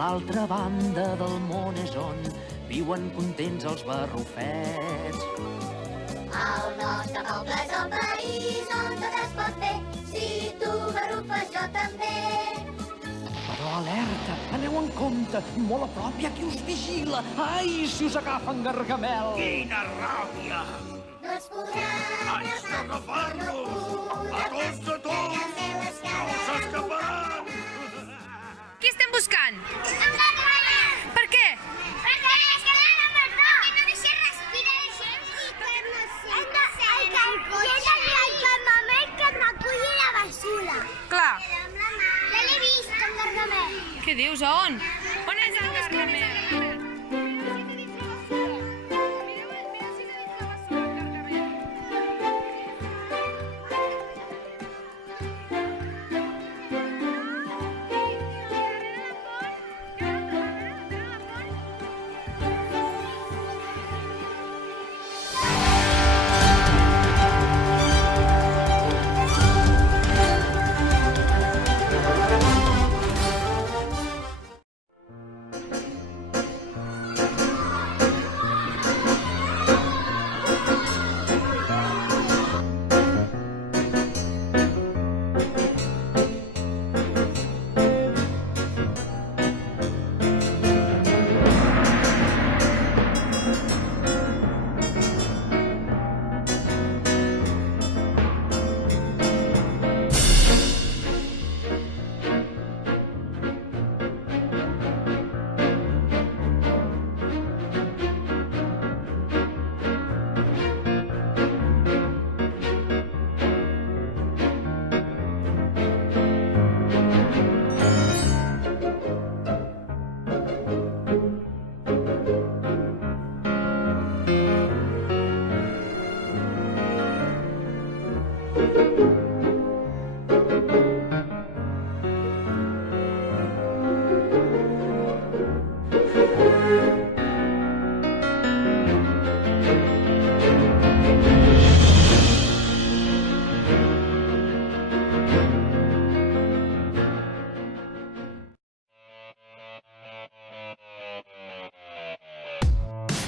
l'altra banda del món és on viuen contents els barrufets. El nostre poble és el país on tot es pot fer. Si tu barrufes, jo també. Però alerta, aneu en compte, molt a prop hi ha qui us vigila. Ai, si us agafen Gargamel! Quina ràbia! No ens podran Haig d'agafar-los! A tots de tots! No s'escaparan! Qui estem buscant? En Gargamel! Per què? Perquè es quedaran a matar! Que no deixa respirar gent i que no sé. Hem de dir al Gargamel que reculli la basura. Clar. Ja l'he vist, en Gargamel. Què dius? A on? On és el Gargamel?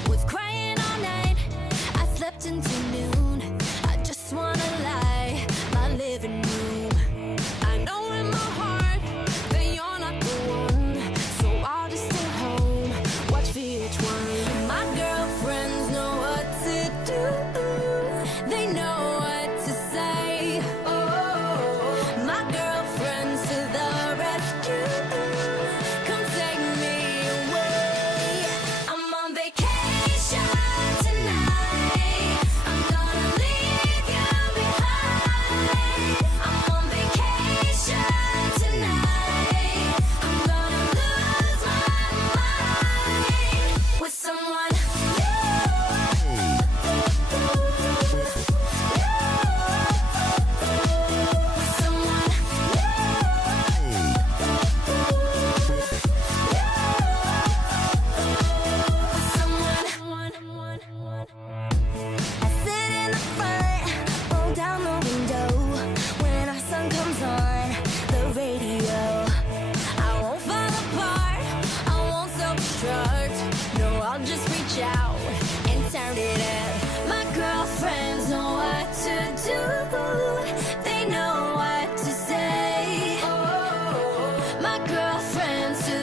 Was crying all night, I slept until noon. I just wanna lie, my living room. I know in my heart that you're not the one, so I'll just stay home, watch VH1. My girlfriends know what to do, they know what to say. Oh, my girlfriends to the rescue, come take me away. I'm on vacation tonight, I'm gonna leave you behind. I'm on vacation tonight, I'm gonna lose my mind with someone new. With someone I sit in the front, roll down the window. When our sun comes on the radio, I won't fall apart, I won't self-destruct. No, I'll just reach out and turn it up. My girlfriends know what to do, they know what to say. Oh, my girlfriends to